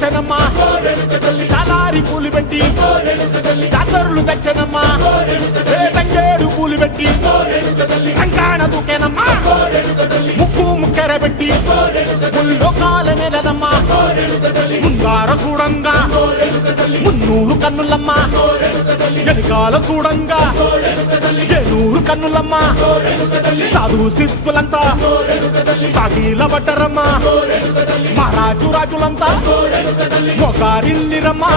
తెచ్చనమ్మా చాలారి పూలు పెట్టి జాతరులు తెచ్చనమ్మా తంగేడు పూలు పెట్టి రంగాణ దూకేనమ్మా ముక్కు ముక్కెర పెట్టి ముల్లోకాల మీదనమ్మా ముంగార చూడంగా మున్నూరు కన్నులమ్మా వెనకాల చూడంగా ఏనూరు కన్నులమ్మా సాధు సిద్ధులంతా సాగిల పడ్డరమ్మా మహారాజు రాజులంతా మొగారిల్లిరమ్మా